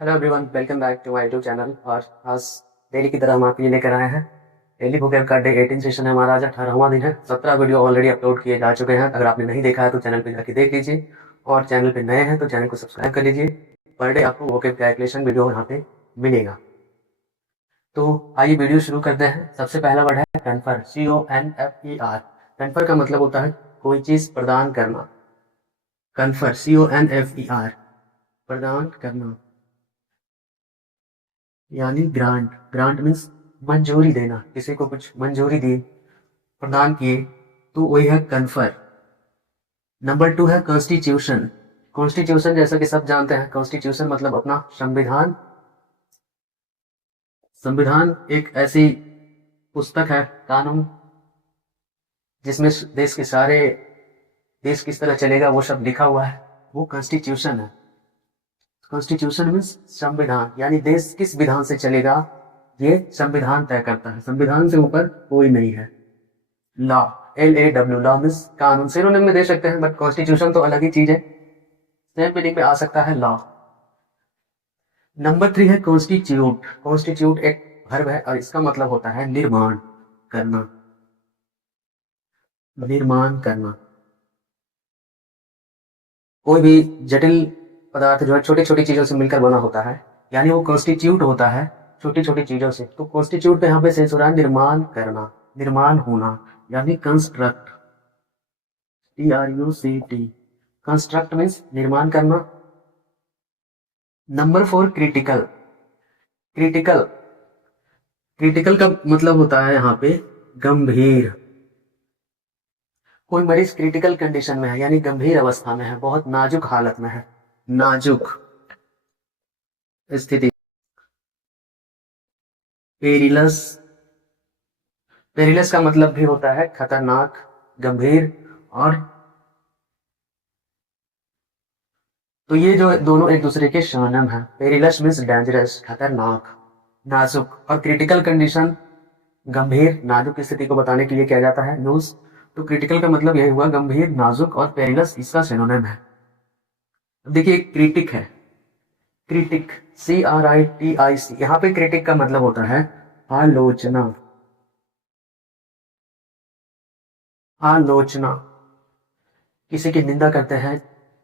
Hello everyone, welcome back to my YouTube channel. और आज daily की तरह हम आपके लिए लेकर आए हैं डेली बुक का डे 18 सेशन है हमारा। आज 18वां दिन है। 17 वीडियो ऑलरेडी अपलोड किए जा चुके हैं। अगर आपने नहीं देखा है तो चैनल पे जाके देख लीजिए, और चैनल पे नए हैं तो चैनल को सब्सक्राइब कर लीजिए। पर डे आपको वोकैब कैलकुलेशन वीडियो यहाँ पे मिलेगा। तो आइए वीडियो शुरू करते हैं। सबसे पहला वर्ड है कन्फर, CONFER। कन्फर का मतलब होता है कोई चीज प्रदान करना। कन्फर, CONFER, प्रदान करना यानी ग्रांट। ग्रांट मीन्स मंजूरी देना, किसी को कुछ मंजूरी दी, प्रदान किए, तो वही है कन्फर। नंबर 2 है कॉन्स्टिट्यूशन। कॉन्स्टिट्यूशन जैसा कि सब जानते हैं, कॉन्स्टिट्यूशन मतलब अपना संविधान। संविधान एक ऐसी पुस्तक है, कानून, जिसमें देश किस तरह चलेगा वो सब लिखा हुआ है, वो कॉन्स्टिट्यूशन है। कॉन्स्टिट्यूशन मीन्स संविधान, यानी देश किस विधान से चलेगा ये संविधान तय करता है। संविधान से ऊपर कोई नहीं है। लॉ, LAW, लॉ मीन्स कानून। सिनोनिम में दे सकते हैं, बट कॉन्स्टिट्यूशन तो अलग ही चीज है, सेम मीनिंग में आ सकता है लॉ। नंबर 3 है कॉन्स्टिट्यूट। कॉन्स्टिट्यूट एक वर्ब है और इसका मतलब होता है निर्माण करना। निर्माण करना। कोई भी जटिल पदार्थ जो है छोटी छोटी चीजों से मिलकर बना होता है, यानी वो कॉन्स्टिट्यूट होता है छोटी छोटी चीजों से। तो कॉन्स्टिट्यूट पे यहाँ पे सेंस हो रहा है निर्माण करना, निर्माण होना, यानी कंस्ट्रक्ट, TRUCT। कंस्ट्रक्ट मीन्स निर्माण करना। Number 4 critical. क्रिटिकल, क्रिटिकल का मतलब होता है यहाँ पे गंभीर। कोई मरीज क्रिटिकल कंडीशन में है, यानी गंभीर अवस्था में है, बहुत नाजुक हालत में है, नाजुक स्थिति। पेरिलस, पेरिलस का मतलब भी होता है खतरनाक, गंभीर। और तो ये जो दोनों एक दूसरे के सिनोनिम हैं। पेरिलस मीन्स डेंजरस, खतरनाक, नाजुक, और क्रिटिकल कंडीशन गंभीर नाजुक स्थिति को बताने के लिए किया जाता है यूज। तो क्रिटिकल का मतलब यही हुआ गंभीर, नाजुक, और पेरिलस इसका सिनोनिम है। देखिए क्रिटिक है, क्रिटिक, CRITIC। यहाँ पे क्रिटिक का मतलब होता है आलोचना। आलोचना, किसी की निंदा करते हैं,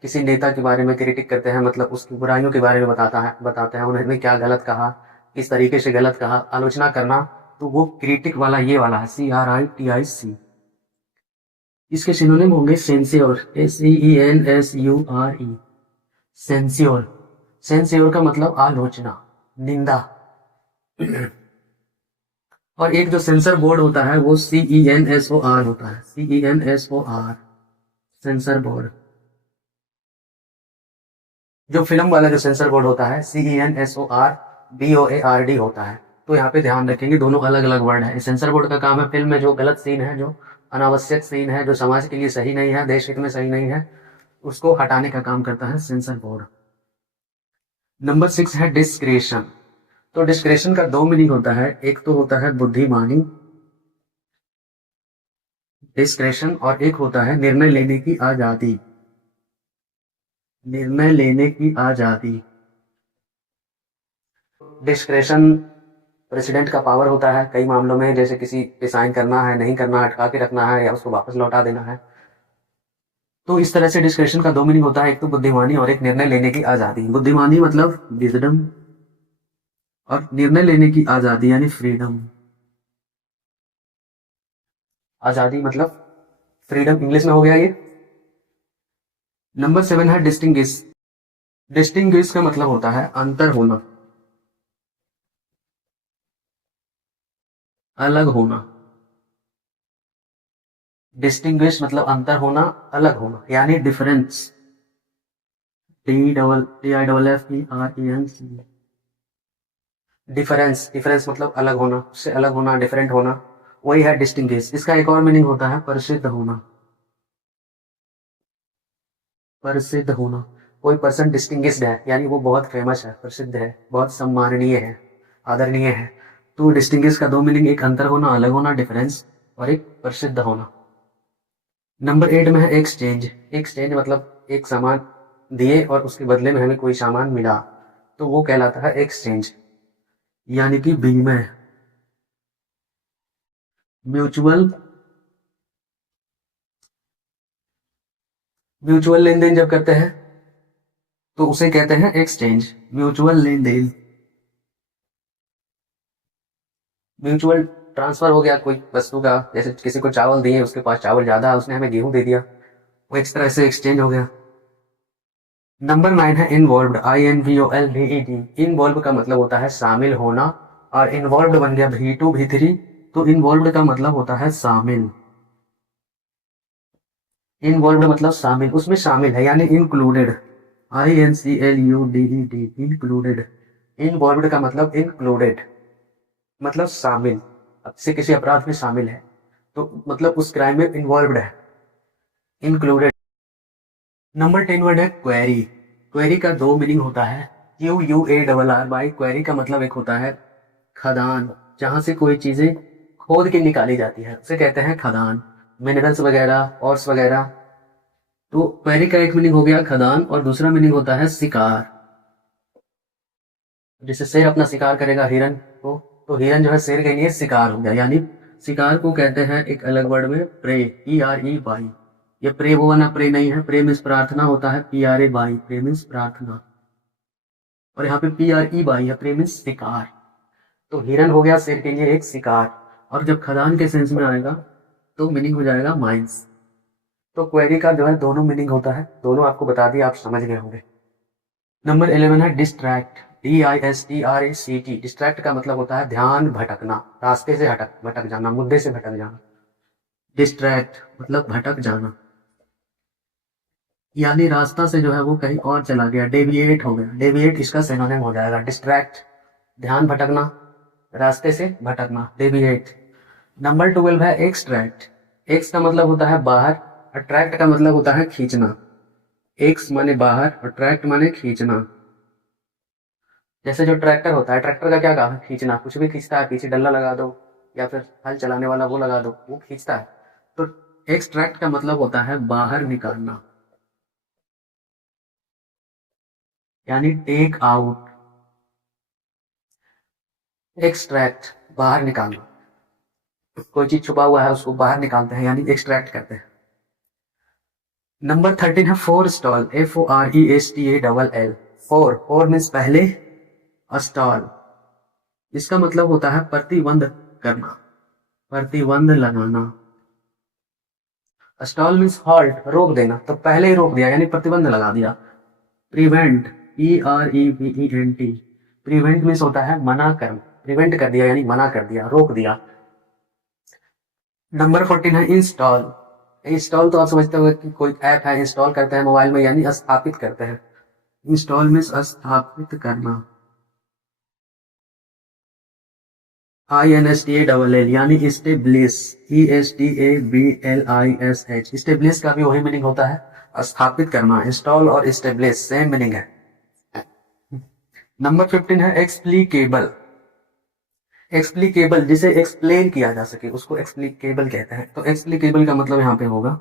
किसी नेता के बारे में क्रिटिक करते हैं, मतलब उसकी बुराइयों के बारे में बताते हैं उन्होंने क्या गलत कहा, किस तरीके से गलत कहा, आलोचना करना। तो वो क्रिटिक वाला ये वाला है, CRITIC। इसके सिनोनिम होंगे सेंस्योर, SENSURE। सेंस्योर, सेंस्योर का मतलब आलोचना, निंदा। और एक जो सेंसर बोर्ड होता है वो CENSOR होता है, CENSOR, सेंसर बोर्ड। जो फिल्म वाला जो सेंसर बोर्ड होता है CENSOR BOARD होता है। तो यहाँ पे ध्यान रखेंगे, दोनों अलग अलग वर्ड है। सेंसर बोर्ड का काम है फिल्म में जो गलत सीन है, जो अनावश्यक सीन है, जो समाज के लिए सही नहीं है, देश हित में सही नहीं है, उसको हटाने का काम करता है सेंसर बोर्ड। नंबर 6 है डिस्क्रेशन। तो डिस्क्रेशन का दो मीनिंग होता है, एक तो होता है बुद्धिमानी, डिस्क्रेशन, और एक होता है निर्णय लेने की आजादी। निर्णय लेने की आजादी। डिस्क्रेशन प्रेसिडेंट का पावर होता है कई मामलों में, जैसे किसी पे साइन करना है, नहीं करना, अटका के रखना है, या उसको वापस लौटा देना है। तो इस तरह से डिस्क्रेशन का दो मीनिंग होता है, एक तो बुद्धिमानी और एक निर्णय लेने की आजादी। बुद्धिमानी मतलब विजडम, और निर्णय लेने की आजादी यानी फ्रीडम। आजादी मतलब फ्रीडम, इंग्लिश में हो गया ये। नंबर 7 है डिस्टिंग्विश। डिस्टिंग्विश का मतलब होता है अंतर होना, अलग होना। डिस्टिंग्विश मतलब अंतर होना, अलग होना, यानी डिफरेंस। DIFFERENC। डिफरेंस, डिफरेंस मतलब अलग होना, उससे अलग होना, डिफरेंट होना, वही है डिस्टिंग्विश। इसका एक और मीनिंग होता है प्रसिद्ध होना। प्रसिद्ध होना, कोई पर्सन डिस्टिंग्विश्ड है, यानी वो बहुत फेमस है, प्रसिद्ध है, बहुत सम्माननीय है, आदरणीय है। तो डिस्टिंग्विश का दो मीनिंग, एक अंतर होना, अलग होना, डिफरेंस, और एक प्रसिद्ध होना। नंबर 8 में है एक्सचेंज। एक्सचेंज मतलब एक सामान दिए और उसके बदले में हमें कोई सामान मिला। तो वो कहलाता है एक्सचेंज, यानी कि विनिमय, म्यूचुअल म्यूचुअल लेन देन जब करते हैं तो उसे कहते हैं एक्सचेंज, म्यूचुअल लेन देन। म्यूचुअल ट्रांसफर हो गया कोई वस्तु का, जैसे किसी को चावल दिए, उसके पास चावल ज्यादा है, उसने हमें गेहूं दे दिया, वो एक तरह से एक्सचेंज हो गया। नंबर 9 है इन्वॉल्व्ड, INVOLVED। इन्वॉल्व का मतलब होता है शामिल होना, और इन्वॉल्व्ड बन गया V2 V3, तो इन्वॉल्व्ड का मतलब होता है शामिल। इन्वॉल्व्ड मतलब शामिल, उसमें शामिल है, यानी इंक्लूडेड, INCLUDED, इंक्लूडेड। इन्वॉल्व्ड का मतलब इंक्लूडेड, मतलब शामिल, अब से किसी अपराध में शामिल है तो मतलब उस क्राइम में इन्वॉल्व्ड है, इंक्लूडेड। नंबर 10 वर्ड है क्वेरी। क्वेरी का दो मीनिंग होता है, QUARR। क्वेरी का मतलब एक होता है खदान, जहां से कोई चीजें खोद के निकाली जाती है, उसे कहते हैं खदान, मिनरल्स वगैरह, ऑर्स वगैरह। तो क्वेरी का एक मीनिंग हो गया खदान, और दूसरा मीनिंग होता है शिकार। जैसे शेर अपना शिकार करेगा हिरन को, तो हिरन जो है शेर के लिए शिकार हो गया, यानी शिकार को कहते हैं एक अलग वर्ड में प्रे, PRE। ये प्रे वो वाला प्रे नहीं है, प्रे मीन्स प्रार्थना होता है, PRA, प्रे मीन्स प्रार्थना, और यहाँ पे PRE है, प्रे मीन्स शिकार। तो हिरन हो गया शेर के लिए एक शिकार, और जब खदान के सेंस में आएगा तो मीनिंग हो जाएगा माइंस। तो क्वेरी का जो है दोनों मीनिंग होता है, दोनों आपको बता दिया, आप समझ गए होंगे। नंबर 11 है डिस्ट्रैक्ट, DISTRACT। डिस्ट्रैक्ट का मतलब होता है ध्यान भटकना, रास्ते से भटक जाना, मुद्दे से भटक जाना। डिस्ट्रैक्ट मतलब भटक जाना, यानी रास्ता से जो है वो कहीं और चला गया, डेविएट हो गया। डेविएट इसका सिनोनिम हो जाएगा, डिस्ट्रैक्ट ध्यान भटकना, रास्ते से भटकना, डेविएट। नंबर 12 है एक्सट्रैक्ट। एक्स का मतलब होता है बाहर, अट्रैक्ट का मतलब होता है खींचना। एक्स माने बाहर और ट्रैक्ट माने खींचना। जैसे जो ट्रैक्टर होता है, ट्रैक्टर का क्या काम है, खींचना, कुछ भी खींचता है, पीछे डल्ला लगा दो या फिर हल चलाने वाला वो लगा दो, वो खींचता है। तो एक्सट्रैक्ट का मतलब होता है बाहर निकालना, यानी टेक आउट। एक्सट्रैक्ट बाहर निकालना, कोई चीज छुपा हुआ है उसको बाहर निकालते हैं, यानी एक्सट्रैक्ट करते हैं। नंबर 13 है four stall, FORESTALL। Four means पहले, स्टॉल इसका मतलब होता है प्रतिबंध करना, प्रतिबंध लगाना। स्टॉल मीन्स हॉल्ट, रोक देना, तो पहले ही रोक दिया यानी प्रतिबंध लगा दिया। Prevent, PREVENT। प्रिवेंट मीन्स होता है मना कर, प्रिवेंट कर दिया यानी मना कर दिया, रोक दिया। नंबर 14 है इंस्टॉल। इंस्टॉल तो आप समझते हो कि कोई ऐप है, इंस्टॉल करते हैं मोबाइल में, यानी स्थापित करते हैं। इंस्टॉल मीन्स स्थापित करना। INSTALL यानी इस्टेब्लिश, ESTABLISH। इस्टेब्लिश का भी वही मीनिंग होता है, स्थापित करना। इंस्टॉल और इस्टेब्लिश सेम मीनिंग है। नंबर 15 है एक्सप्लीकेबल। एक्सप्लीकेबल जिसे एक्सप्लेन किया जा सके उसको एक्सप्लीकेबल कहते हैं। तो एक्सप्लीकेबल का मतलब यहाँ पे होगा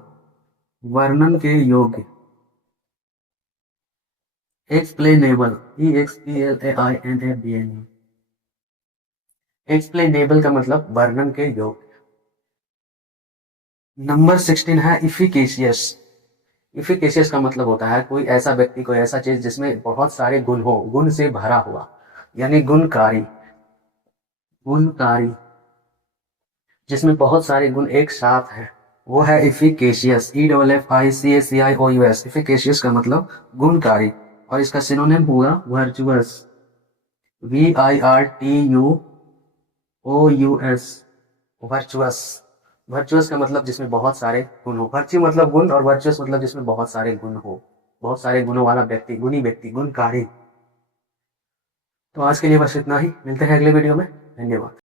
वर्णन के योग्य। Explainable, EXPLAINABLE। एक्सप्लेनेबल का मतलब वर्णन के योग्य। नंबर 16 है इफिकेशियस। इफिकेशियस का मतलब होता है कोई ऐसा व्यक्ति, कोई ऐसा चीज जिसमें बहुत सारे गुण हो, गुण से भरा हुआ, यानी गुणकारी। गुणकारी जिसमें बहुत सारे गुण एक साथ है, वो है इफिकेशियस, EFFICACIOUS। इफिकेशियस का मतलब गुणकारी, और इसका सिनोनिम हुआ वर्चुअस, VIRTUOUS, वर्चुअस। वर्चुअस का मतलब जिसमें बहुत सारे गुण हो, वर्च्यू मतलब गुण, और वर्चुअस मतलब जिसमें बहुत सारे गुण हो, बहुत सारे गुणों वाला व्यक्ति, गुणी व्यक्ति, गुणकारी। तो आज के लिए बस इतना ही, मिलते हैं अगले वीडियो में, धन्यवाद।